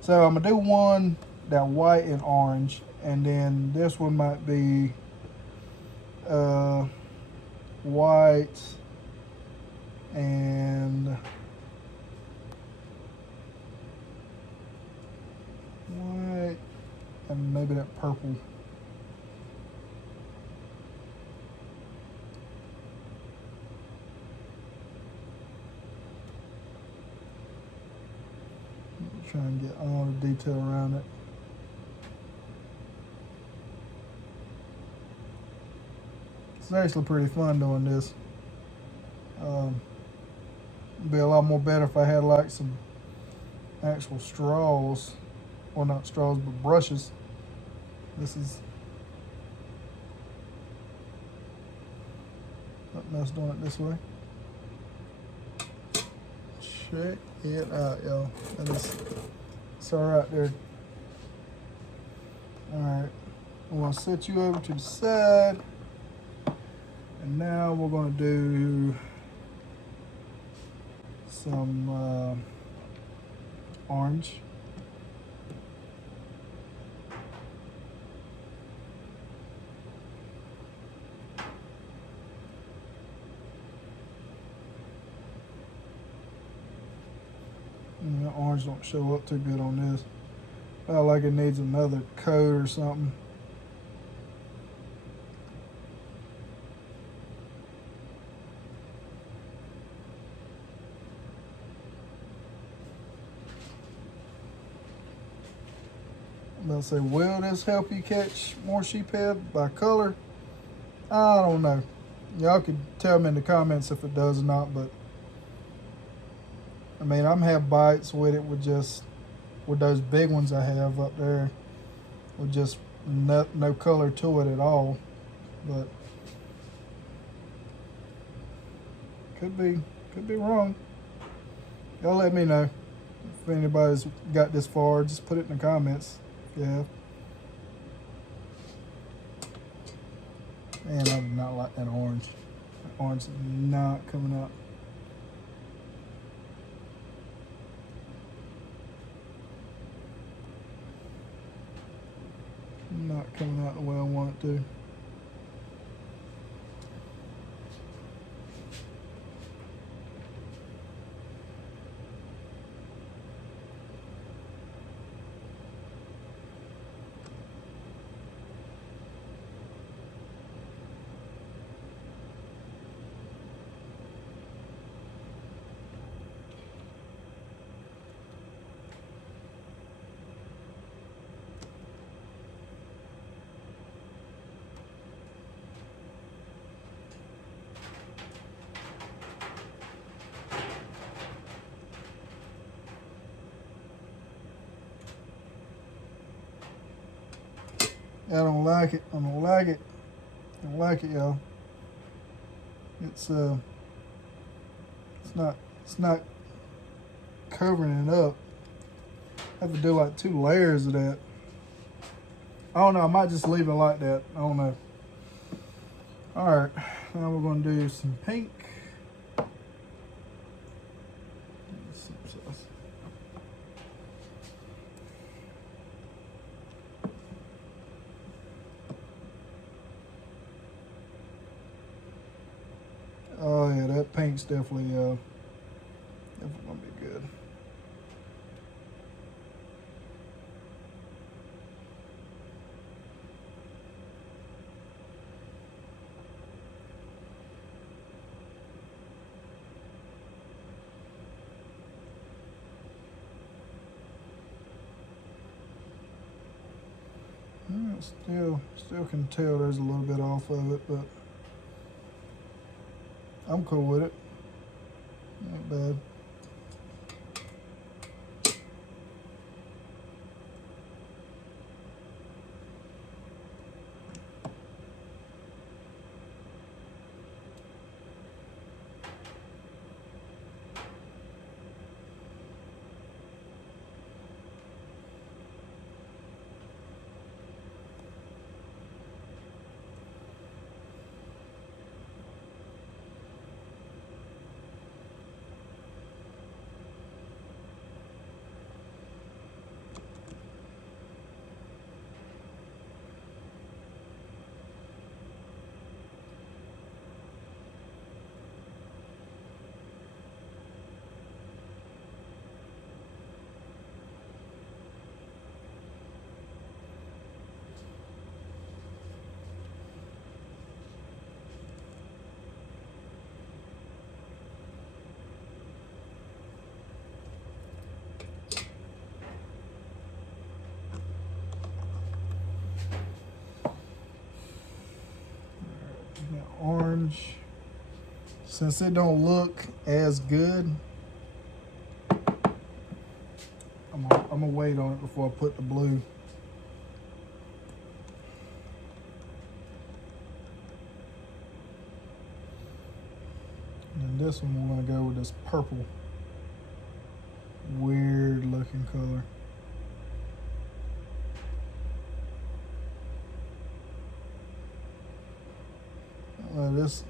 So I'm gonna do one that white and orange, and then this one might be white and white and maybe that purple. Try and get all the detail around it. It's actually pretty fun doing this. It'd be a lot more better if I had like some actual straws, or not straws, but brushes. This is nothing else doing it this way. Check it out, y'all. It's all right there. All right, I'm gonna set you over to the side, and now we're gonna do some orange. The orange don't show up too good on this. I feel like it needs another coat or something. I'm about to say, will this help you catch more sheephead by color? I don't know. Y'all could tell me in the comments if it does or not, but I mean, I'm have bites with it with those big ones I have up there with just no color to it at all. But could be wrong. Y'all let me know if anybody's got this far. Just put it in the comments. Yeah. Man, I do not like that orange. That orange is not coming out. Not coming out the way I want it to. I don't like it. I don't like it. I don't like it, y'all. It's not covering it up. I have to do like 2 layers of that. I don't know. I might just leave it like that. I don't know. All right. Now we're going to do some pink. Oh yeah, that pink's definitely gonna be good. Still can tell there's a little bit off of it, but I'm cool with it. Not bad. Orange, since it don't look as good, I'm gonna wait on it before I put the blue. And this one we're gonna go with this purple, weird looking color.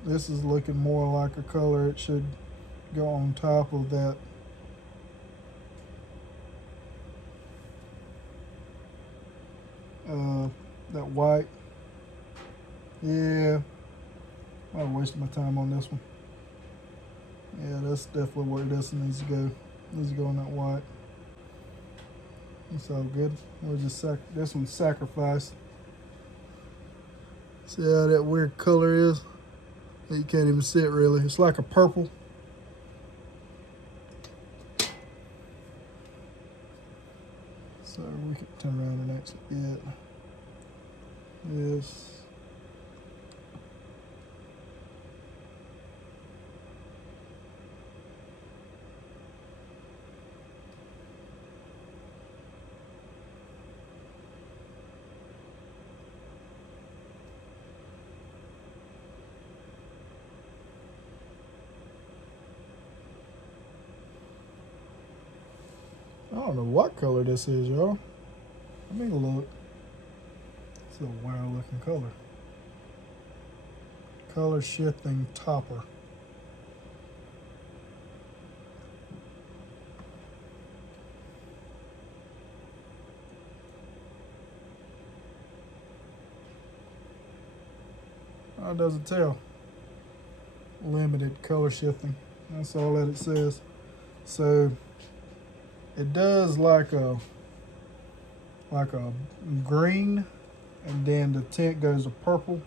This is looking more like a color it should go on top of that. That white. Yeah, I'm wasting my time on this one. Yeah, that's definitely where this needs to go. Needs to go on that white. It's all good. We'll just this one's sacrificed. See how that weird color is? You can't even see it really. It's like a purple. So we can turn around and actually get this. I don't know what color this is, y'all. Let me look. It's a wild looking color. Color shifting topper. Oh, it doesn't tell. Limited color shifting. That's all that it says. So it does like a green, and then the tint goes to purple.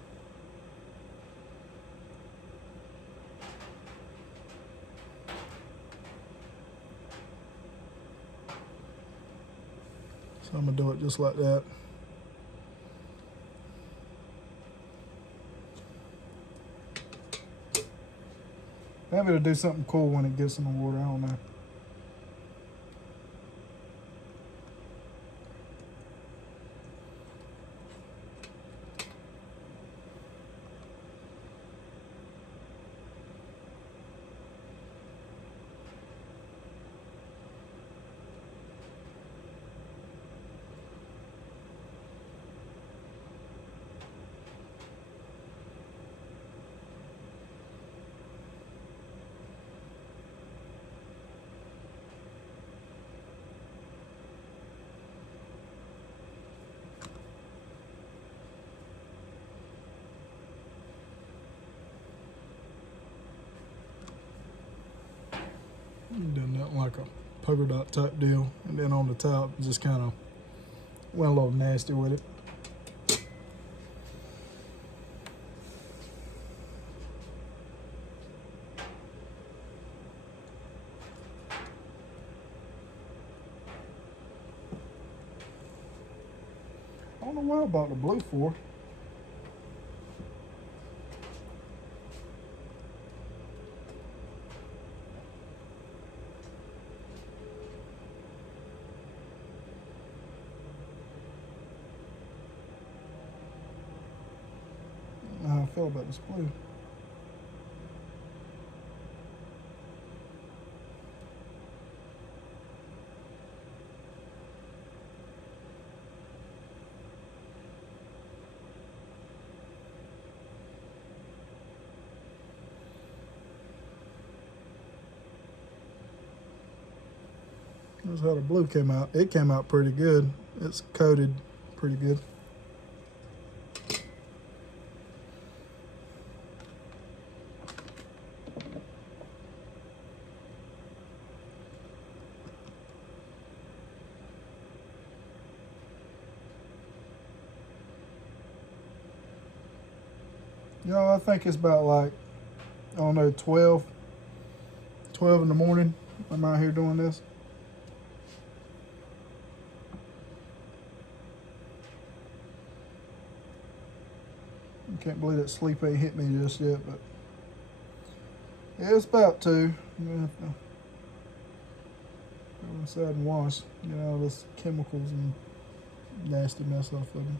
So I'm gonna do it just like that. Maybe it'll do something cool when it gets in the water, I don't know. Done that like a polka dot type deal, and then on the top just kind of went a little nasty with it. I don't know why I bought the blue for. I don't know how I feel about this blue. Here's how the blue came out. It came out pretty good. It's coated pretty good. You know, I think it's about like, I don't know, 12 in the morning. I'm out here doing this. I can't believe that sleep ain't hit me just yet, but yeah, it's about 2. I'm gonna have to go inside and wash, get all this chemicals and nasty mess off of me.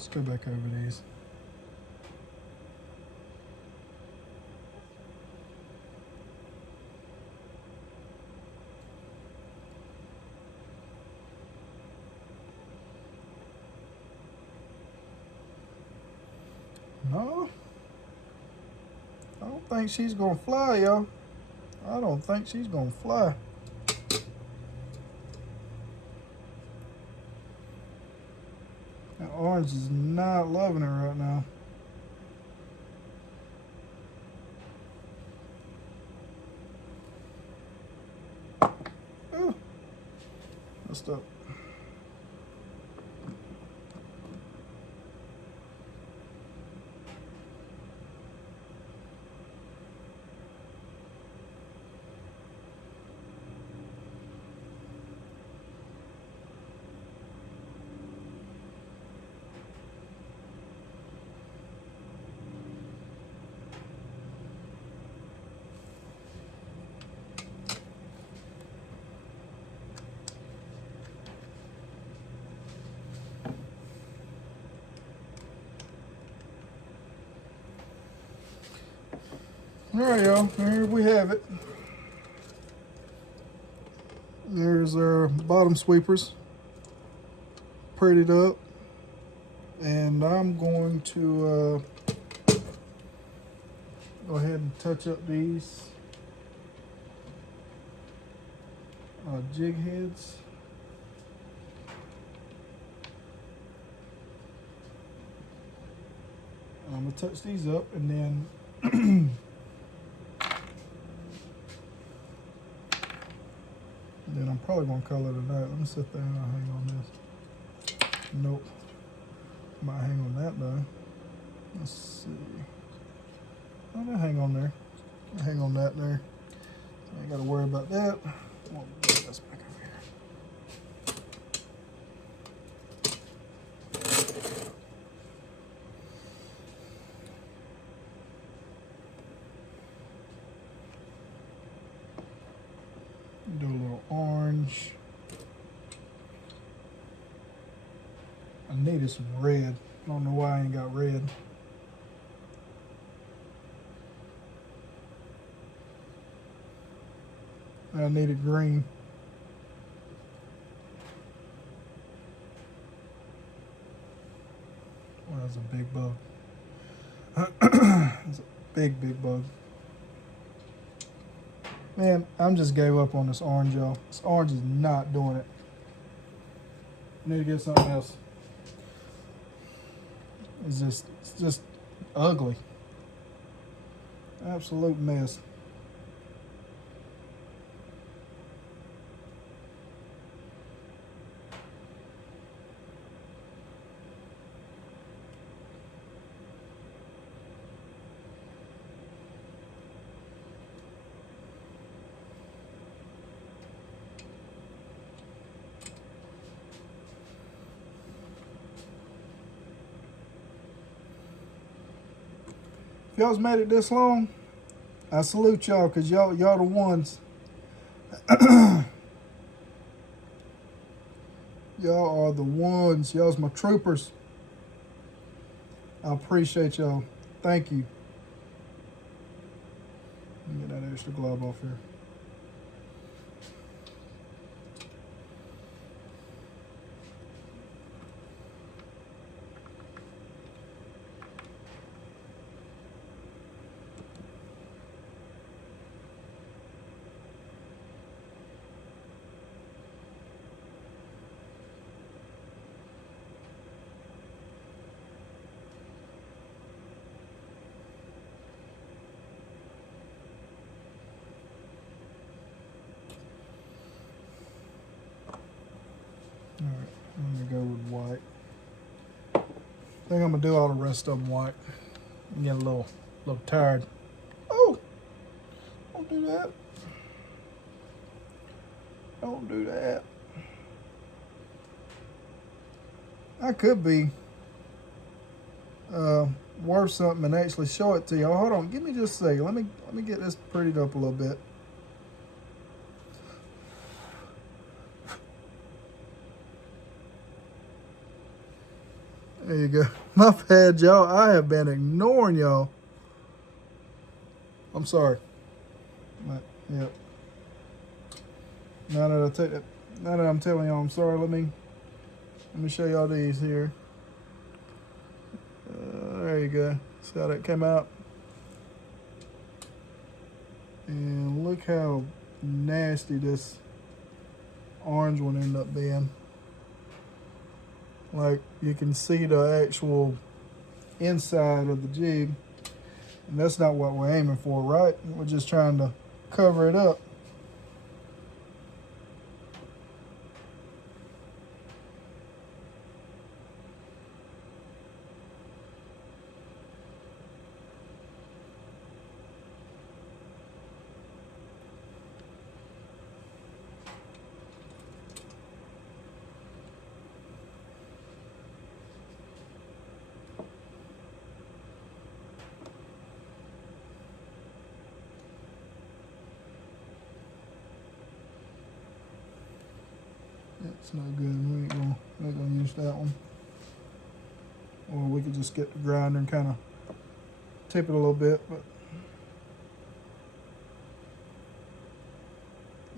Let's go back over these. No, I don't think she's gonna fly, y'all. I don't think she's gonna fly. That orange is not loving it right now. Oh, messed up. All right, y'all. Here we have it. There's our bottom sweepers, prettied up, and I'm going to go ahead and touch up these jig heads. I'm gonna touch these up, and then then I'm probably gonna call it a night. Let me sit there and I'll hang on this. Nope. Might hang on that though. Let's see. Oh, they'll hang on there. I'll hang on that there. I ain't gotta worry about that. We'll put this back over here. Do a little orange. I needed some red. I don't know why I ain't got red. And I needed green. Well, that's a big bug. It's a big, big bug. Man, I'm just gave up on this orange, y'all. This orange is not doing it. I need to get something else. It's just ugly. Absolute mess. If y'all's made it this long, I salute y'all, because y'all the ones. Y'all are the ones. Y'all's my troopers. I appreciate y'all. Thank you. Let me get that extra glove off here. Alright, I'm gonna go with white. I think I'm gonna do all the rest of them white. I'm getting a little tired. Oh, don't do that. Don't do that. I could be worth something and actually show it to y'all. Hold on, give me just a second. Let me get this prettied up a little bit. There you go. My bad, y'all. I have been ignoring y'all. I'm sorry. But, yep. Now that I'm telling y'all I'm sorry, let me show y'all these here. There you go. See how that came out? And look how nasty this orange one ended up being. Like, you can see the actual inside of the jig. And that's not what we're aiming for, right? We're just trying to cover it up. That's no good. We ain't gonna use that one. Or we could just get the grinder and kind of tip it a little bit, but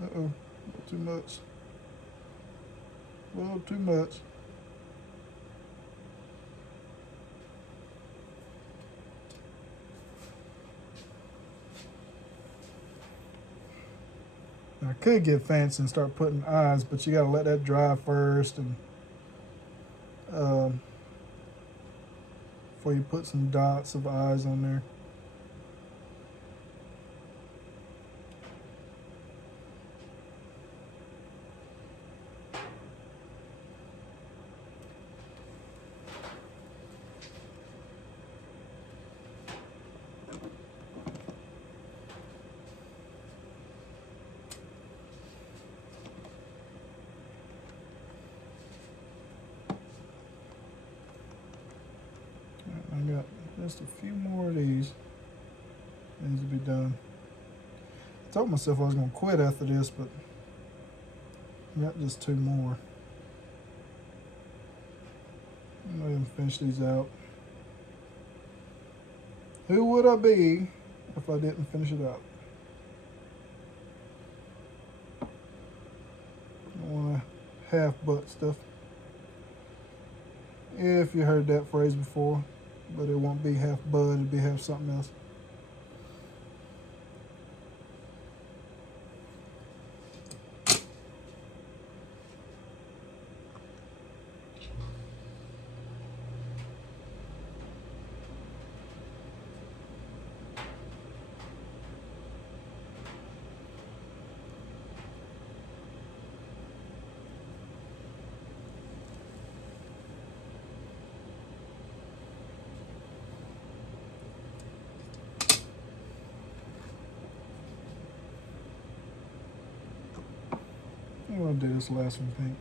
a little too much. A little too much. I could get fancy and start putting eyes, but you gotta let that dry first, and before you put some dots of eyes on there. I got just a few more of these. Needs to be done. I told myself I was gonna quit after this, but I got just two more. I'm gonna even finish these out. Who would I be if I didn't finish it out? half butt stuff. If you heard that phrase before, but it won't be half bud, it'll be half something else. I'm gonna do this last one pink.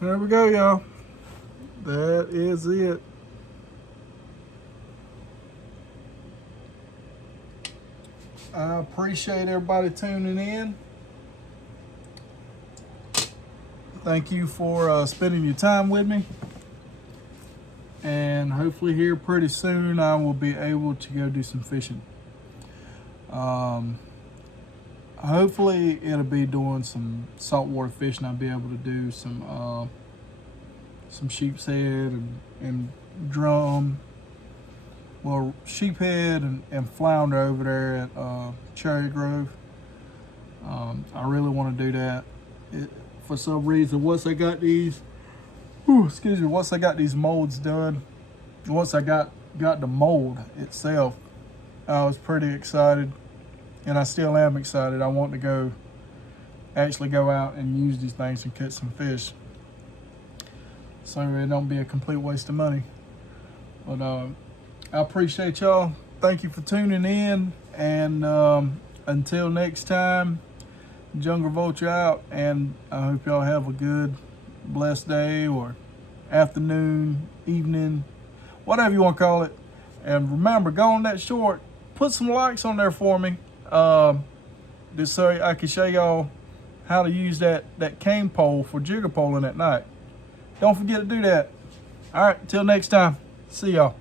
There we go, y'all. That is it. I appreciate everybody tuning in. Thank you for spending your time with me. And hopefully here pretty soon I will be able to go do some fishing. Hopefully it'll be doing some saltwater fishing. I'll be able to do some sheep's head and drum, well, sheephead and flounder over there at Cherry Grove. I really want to do that. For some reason, once I got these, once I got these molds done, once I got the mold itself, I was pretty excited. And I still am excited. I want to actually go out and use these things and catch some fish, so it don't be a complete waste of money. But I appreciate y'all. Thank you for tuning in. And until next time, Jungle Vulture out. And I hope y'all have a good, blessed day or afternoon, evening, whatever you want to call it. And remember, go on that short, put some likes on there for me. Just so I can show y'all how to use that cane pole for jigger poling at night. Don't forget to do that. All right, till next time. See y'all.